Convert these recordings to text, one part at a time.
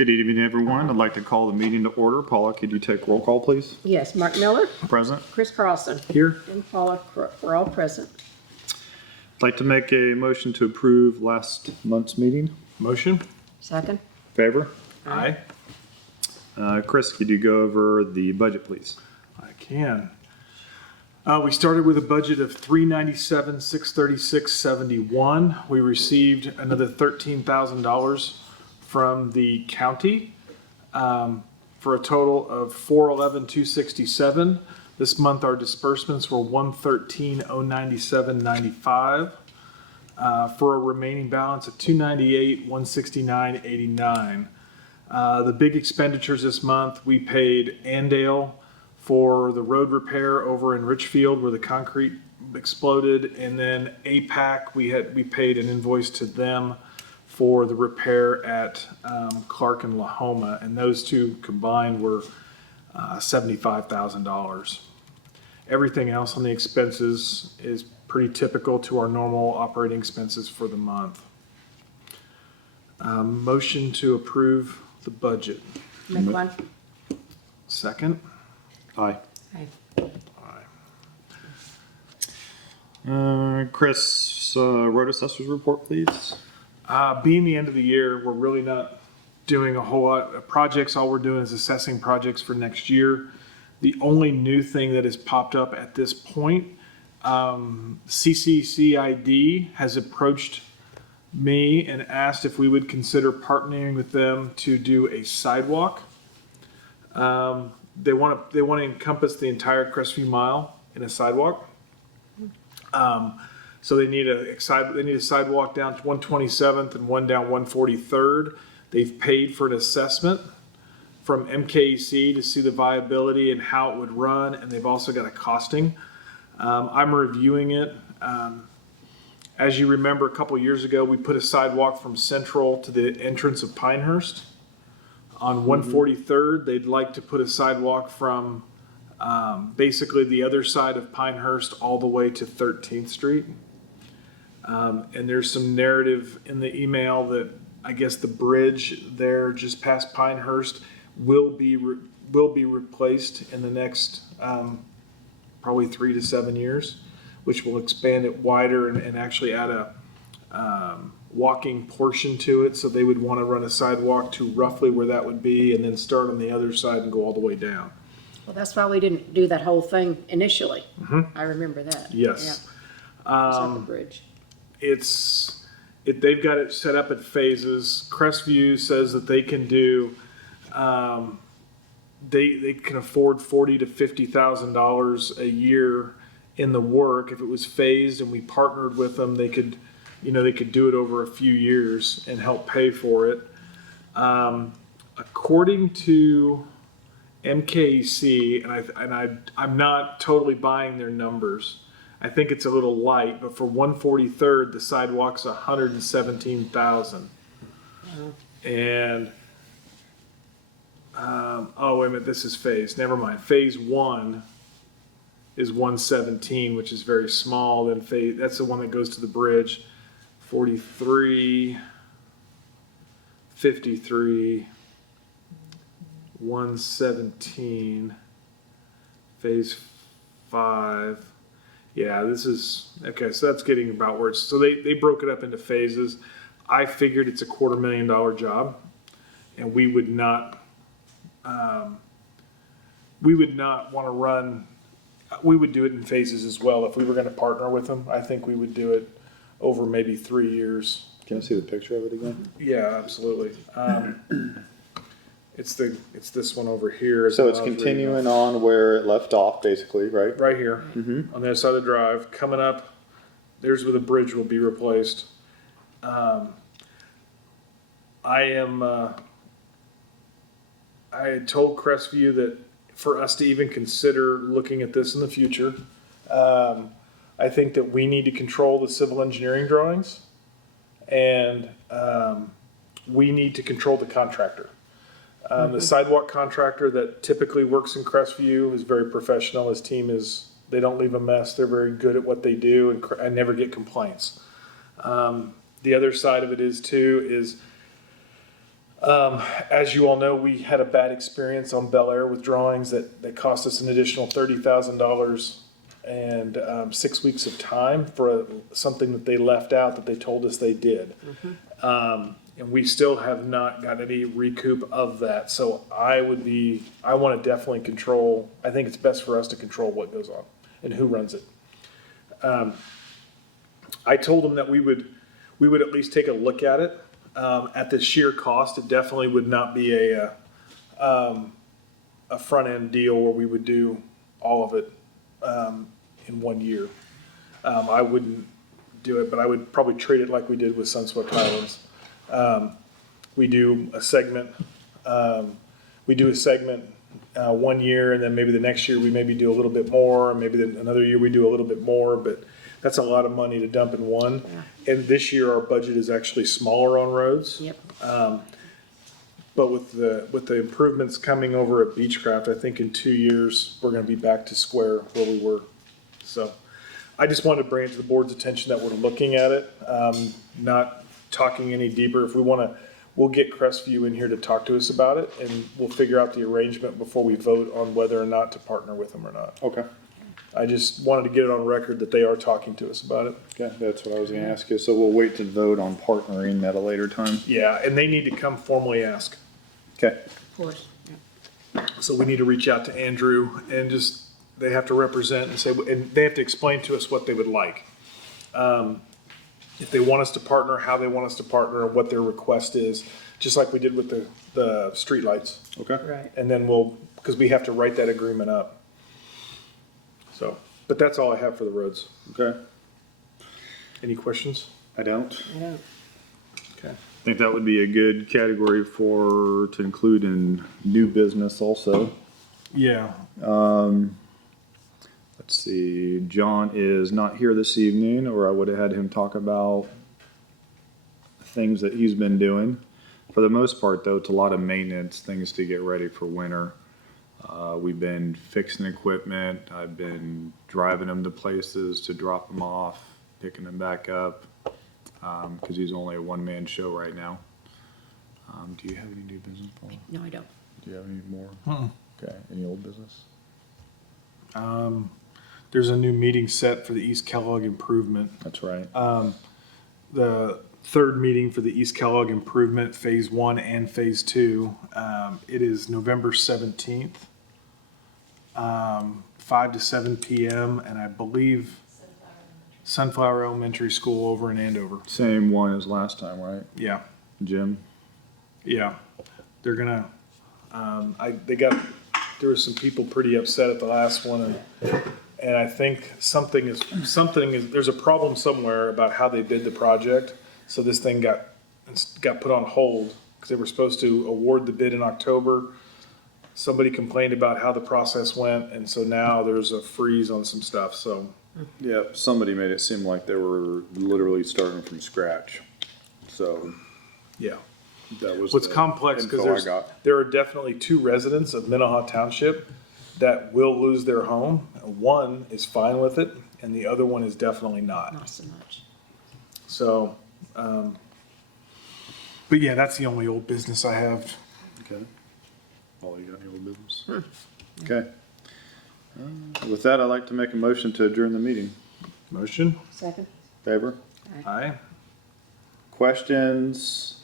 Good evening, everyone. I'd like to call the meeting to order. Paula, could you take roll call, please? Yes, Mark Miller, Present. Chris Carlson, Here. and Paula, we're all present. I'd like to make a motion to approve last month's meeting. Motion? Second? Favor? Aye. Chris, could you go over the budget, please? I can. We started with a budget of $397,636.71. We received another $13,000 from the county for a total of $411,267. This month our disbursements were $113,097.95 for a remaining balance of $298,169.89. The big expenditures this month, we paid Andale for the road repair over in Richfield where the concrete exploded, and then APAC, we paid an invoice to them for the repair at Clark and Lahoma, and those two combined were $75,000. Everything else on the expenses is pretty typical to our normal operating expenses for the month. Motion to approve the budget. Make one? Second? Aye. Aye. Chris, road assessors report, please. Being the end of the year, we're really not doing a whole lot of projects. All we're doing is assessing projects for next year. The only new thing that has popped up at this point, CCCID has approached me and asked if we would consider partnering with them to do a sidewalk. They want to encompass the entire Crestview Mile in a sidewalk. So they need a sidewalk down to 127th and one down 143rd. They've paid for an assessment from MKEC to see the viability and how it would run, and they've also got a costing. I'm reviewing it. As you remember, a couple years ago, we put a sidewalk from Central to the entrance of Pinehurst. On 143rd, they'd like to put a sidewalk from basically the other side of Pinehurst all the way to 13th Street. And there's some narrative in the email that I guess the bridge there just past Pinehurst will be replaced in the next probably 3 to 7 years, which will expand it wider and actually add a walking portion to it. So they would want to run a sidewalk to roughly where that would be and then start on the other side and go all the way down. Well, that's why we didn't do that whole thing initially. I remember that. Yes. Yeah. It's at the bridge. They've got it set up at phases. Crestview says that they can do, they can afford $40,000 to $50,000 a year in the work. If it was phased and we partnered with them, they could do it over a few years and help pay for it. According to MKEC, and I'm not totally buying their numbers. I think it's a little light, but for 143rd, the sidewalk's $117,000. And oh wait a minute, this is phase. Never mind. Phase 1 is 117, which is very small. Then that's the one that goes to the bridge. 43, 53, 117, phase 5. Yeah, this is, okay, so that's getting about where it's, so they broke it up into phases. I figured it's a $250,000 job, and we would not want to run, we would do it in phases as well. If we were going to partner with them, I think we would do it over maybe 3 years. Can I see the picture of it again? Yeah, absolutely. It's this one over here. So it's continuing on where it left off, basically, right? Right here, on the other side of the drive, coming up. There's where the bridge will be replaced. I had told Crestview that for us to even consider looking at this in the future, I think that we need to control the civil engineering drawings, and we need to control the contractor. The sidewalk contractor that typically works in Crestview is very professional. His team they don't leave a mess. They're very good at what they do, and I never get complaints. The other side of it is As you all know, we had a bad experience on Bel Air with drawings that cost us an additional $30,000 and 6 weeks of time for something that they left out that they told us they did. And we still have not got any recoup of that. So I want to definitely control, I think it's best for us to control what goes on and who runs it. I told them that we would at least take a look at it. At the sheer cost, it definitely would not be a front end deal where we would do all of it in 1 year. I wouldn't do it, but I would probably treat it like we did with Sunswept Highlands. We do a segment. 1 year, and then maybe the next year we maybe do a little bit more. Maybe another year we do a little bit more, but that's a lot of money to dump in one. Yeah. And this year our budget is actually smaller on roads. Yep. But with the improvements coming over at Beechcraft, I think in 2 years we're going to be back to square where we were. So I just wanted to bring it to the board's attention that we're looking at it, not talking any deeper. If we want to, we'll get Crestview in here to talk to us about it, and we'll figure out the arrangement before we vote on whether or not to partner with them or not. Okay. I just wanted to get it on record that they are talking to us about it. Okay, that's what I was gonna ask you. So we'll wait to vote on partnering at a later time. Yeah, and they need to come formally ask. Okay. Of course. Yeah. So we need to reach out to Andrew and just, they have to represent and say, and they have to explain to us what they would like. If they want us to partner, how they want us to partner, and what their request is, just like we did with the streetlights. Okay. Right. And then because we have to write that agreement up. So, but that's all I have for the roads. Okay. Any questions? I don't. I don't. Okay. I think that would be a good category to include in new business also. Yeah. Let's see, John is not here this evening, or I would have had him talk about things that he's been doing. For the most part, though, it's a lot of maintenance, things to get ready for winter. We've been fixing equipment. I've been driving them to places to drop them off, picking them back up, because he's only a one-man show right now. Do you have any new business, Paul? No, I don't. Do you have any more? Okay, any old business? There's a new meeting set for the East Kellogg Improvement. That's right. The third meeting for the East Kellogg Improvement, Phase 1 and Phase 2. It is November 17th, 5 to 7 p.m., and I believe Sunflower Elementary School over in Andover. Same one as last time, right? Yeah, Jim? yeah. They're gonna, there were some people pretty upset at the last one, and I think there's a problem somewhere about how they did the project. So this thing got put on hold because they were supposed to award the bid in October. Somebody complained about how the process went, and so now there's a freeze on some stuff. So Yeah, somebody made it seem like they were literally starting from scratch. So yeah, that was what's the complex info I because got. there are definitely 2 residents of Minnehaha Township that will lose their home. One is fine with it, and the other one is definitely not. Not so much. So, but yeah, that's the only old business I have. Okay. All you got any old business? Okay. With that, I'd like to make a motion to adjourn the meeting. Motion? Second? Favor? Aye. Questions?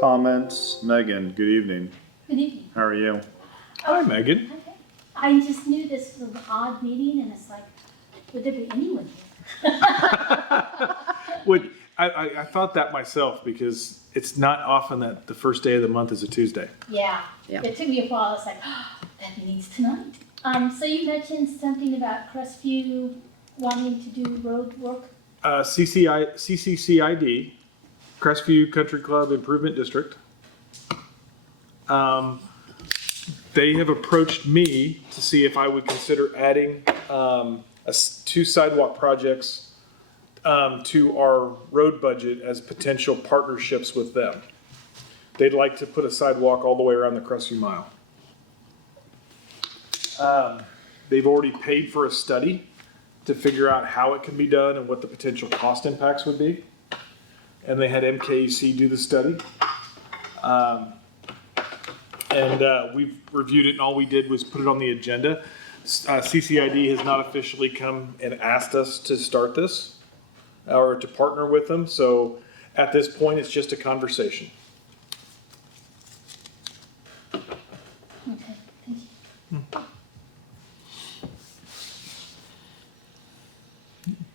Comments? Megan, good evening. Good evening. How are you? Hi, Megan. Okay. I just knew this was an odd meeting, and it's like, would there be anyone here? I thought that myself because it's not often that the first day of the month is a Tuesday. Yeah. Yeah. It took me a while. It's like, oh, that meeting's tonight. So you mentioned something about Crestview wanting to do road work. CCCID, Crestview Country Club Improvement District. They have approached me to see if I would consider adding 2 sidewalk projects to our road budget as potential partnerships with them. They'd like to put a sidewalk all the way around the Crestview Mile. They've already paid for a study to figure out how it can be done and what the potential cost impacts would be. And they had MKEC do the study. and we've reviewed it, and all we did was put it on the agenda. CCID has not officially come and asked us to start this or to partner with them, so at this point, it's just a conversation. Okay, thank you.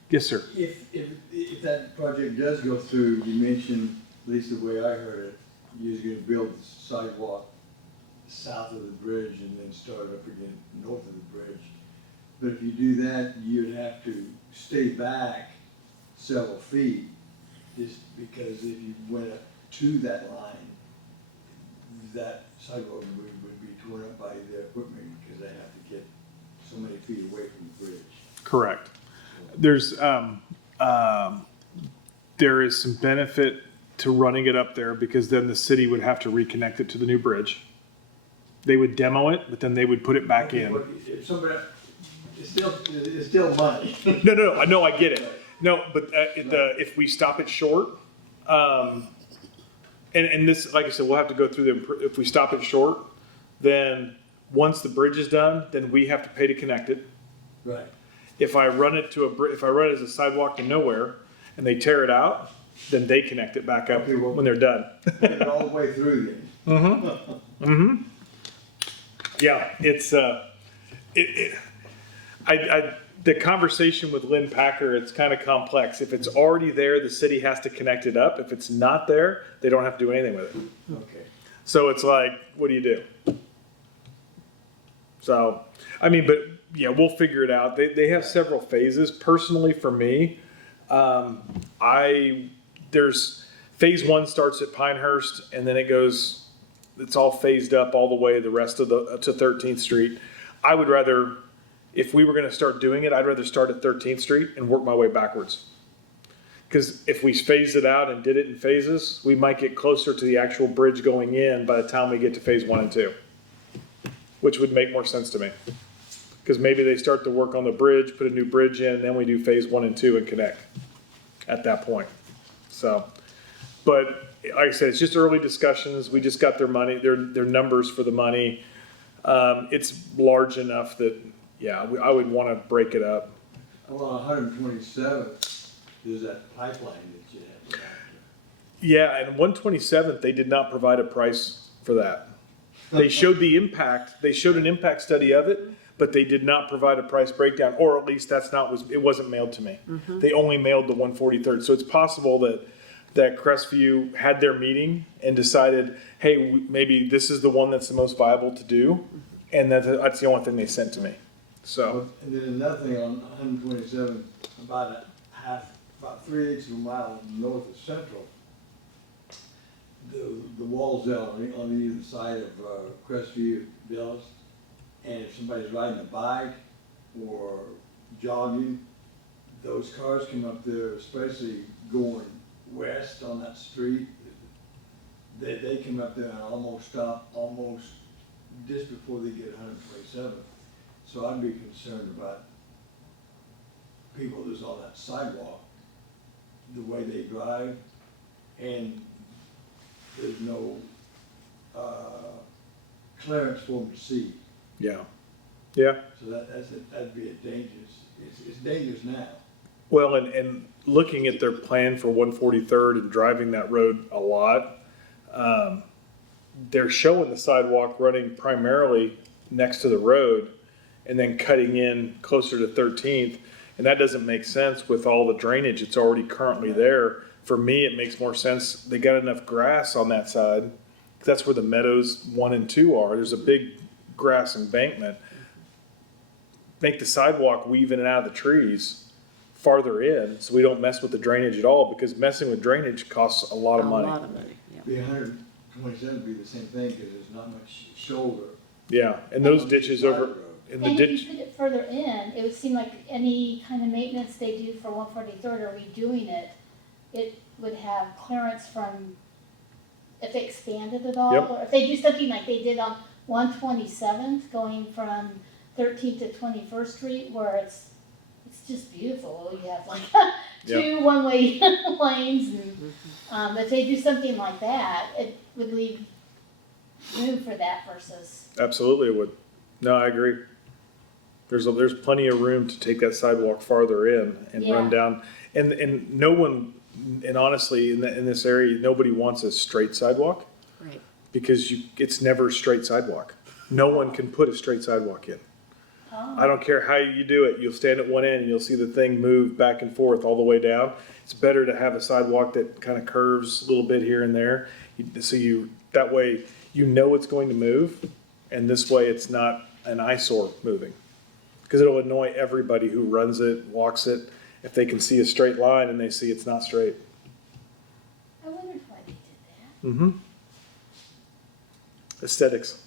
Yes, sir. If that project does go through, you mentioned, at least the way I heard it, you're gonna build the sidewalk south of the bridge and then start up again north of the bridge. But if you do that, you'd have to stay back several feet, just because if you went up to that line, that sidewalk would be torn up by the equipment, because they have to get so many feet away from the bridge. Correct. There's there is some benefit to running it up there, because then the city would have to reconnect it to the new bridge. They would demo it, but then they would put it back in. If somebody, it's still money. No, I get it. No, but if we stop it short, and this, like I said, we'll have to go through them. If we stop it short, then once the bridge is done, then we have to pay to connect it. Right. If I run it if I run it as a sidewalk to nowhere, and they tear it out, then they connect it back up Okay, well- when they're done. Get it all the way through then. Yeah, it's the conversation with Lynn Packer, it's kind of complex. If it's already there, the city has to connect it up. If it's not there, they don't have to do anything with it. Okay. So it's like, what do you do? So, I mean, but yeah, we'll figure it out. They have several phases. Personally, for me, there's phase one starts at Pinehurst, and then it's all phased up all the way the rest of to 13th Street. I would rather, if we were going to start doing it, I'd rather start at 13th Street and work my way backwards. Because if we phased it out and did it in phases, we might get closer to the actual bridge going in by the time we get to phase 1 and 2, which would make more sense to me. Because maybe they start to work on the bridge, put a new bridge in, and then we do phase 1 and 2 and connect at that point. So, but like I said, it's just early discussions. We just got their money, their numbers for the money. It's large enough that, yeah, I would want to break it up. Well, on 127th, there's that pipeline that you have to go after. Yeah, and 127th, they did not provide a price for that. They showed the impact, they showed an impact study of it, but they did not provide a price breakdown, or at least it wasn't mailed to me. They only mailed the 143rd. So it's possible that Crestview had their meeting and decided, hey, maybe this is the one that's the most viable to do, and that's the only thing they sent to me. So, And then another thing on 127, about 3/8 of a mile north of Central, the wall's on either side of Crestview Villas, and if somebody's riding a bike or jogging, those cars come up there, especially going west on that street, they come up there and almost stop just before they get 127th. So I'd be concerned about people that's on that sidewalk, the way they drive, and there's no clearance for them to see. yeah. So that'd be a dangerous, it's dangerous now. Well, and looking at their plan for 143rd and driving that road a lot, they're showing the sidewalk running primarily next to the road and then cutting in closer to 13th. And that doesn't make sense with all the drainage that's already currently there. For me, it makes more sense. They got enough grass on that side. That's where the meadows 1 and 2 are. There's a big grass embankment. Make the sidewalk weave in and out of the trees farther in, so we don't mess with the drainage at all, because messing with drainage costs a lot of money. A lot of money, yeah. Be 127 would be the same thing, because there's not much shoulder. Yeah, and those on the ditches side of over, the road. in the And if ditch, you put it further in, it would seem like any kind of maintenance they do for 143rd or redoing it, it would have clearance from, if they expanded it all, Yep. or if they do something like they did on 127th, going from 13th to 21st Street, where it's just beautiful. You have like two one-way lanes, and if they do something like that, it would leave room for that versus, Absolutely it would. No, I agree. There's plenty of room to take that sidewalk farther in and run Yeah. down. And no one, and honestly, in this area, nobody wants a straight sidewalk Right. because it's never a straight sidewalk. No one can put a straight sidewalk in. I don't care how you do it. You'll stand at one end and you'll see the thing move back and forth all the way down. It's better to have a sidewalk that kind of curves a little bit here and there. That way you know it's going to move, and this way it's not an eyesore moving. Because it'll annoy everybody who runs it, walks it, if they can see a straight line and they see it's not straight. I wondered why they did that. Mm-hmm. Aesthetics.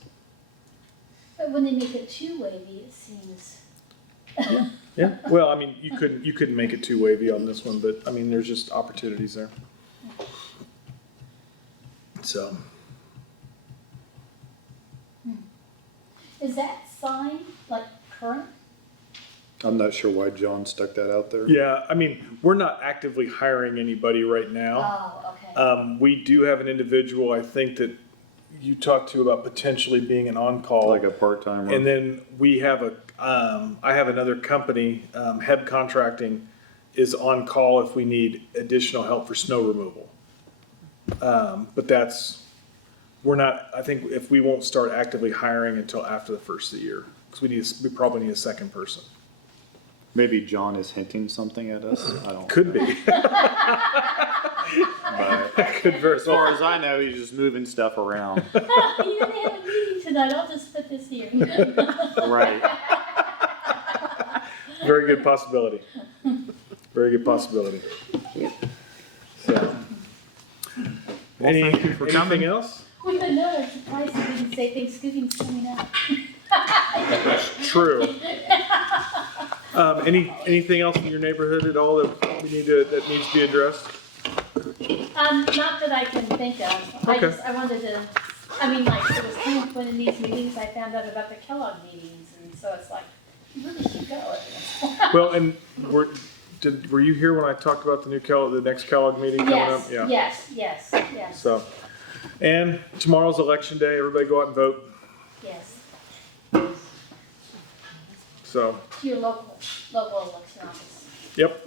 But when they make it too wavy, it seems, Yeah. Well, I mean, you couldn't make it too wavy on this one, but I mean, there's just opportunities there. So. is that sign like current? I'm not sure why John stuck that out there. Yeah, I mean, we're not actively hiring anybody right now. Oh, okay. We do have an individual, I think, that you talked to about potentially being an on-call. Like a part-timer. And then we have I have another company, Heb Contracting, is on call if we need additional help for snow removal. But I think if we won't start actively hiring until after the first of the year, because we probably need a second person. Maybe John is hinting something at us. I don't. Could be. But Could very as far as I know, he's just moving stuff around. You know, they have a meeting tonight, I'll just put this here. Right. Very good possibility. Very good possibility. So. Thank you for coming. Anything else? We had another surprise, we didn't say Thanksgiving's coming up. True. Anything else in your neighborhood at all that needs to be addressed? Not that I can think of. Okay. I wanted to, like, it was kind of one of these meetings, I found out about the Kellogg meetings, and so it's like, you really should go. Well, and were you here when I talked about the next Kellogg meeting coming up? Yes. So, and tomorrow's election day. Everybody go out and vote. Yes, So, to your local election office. yep.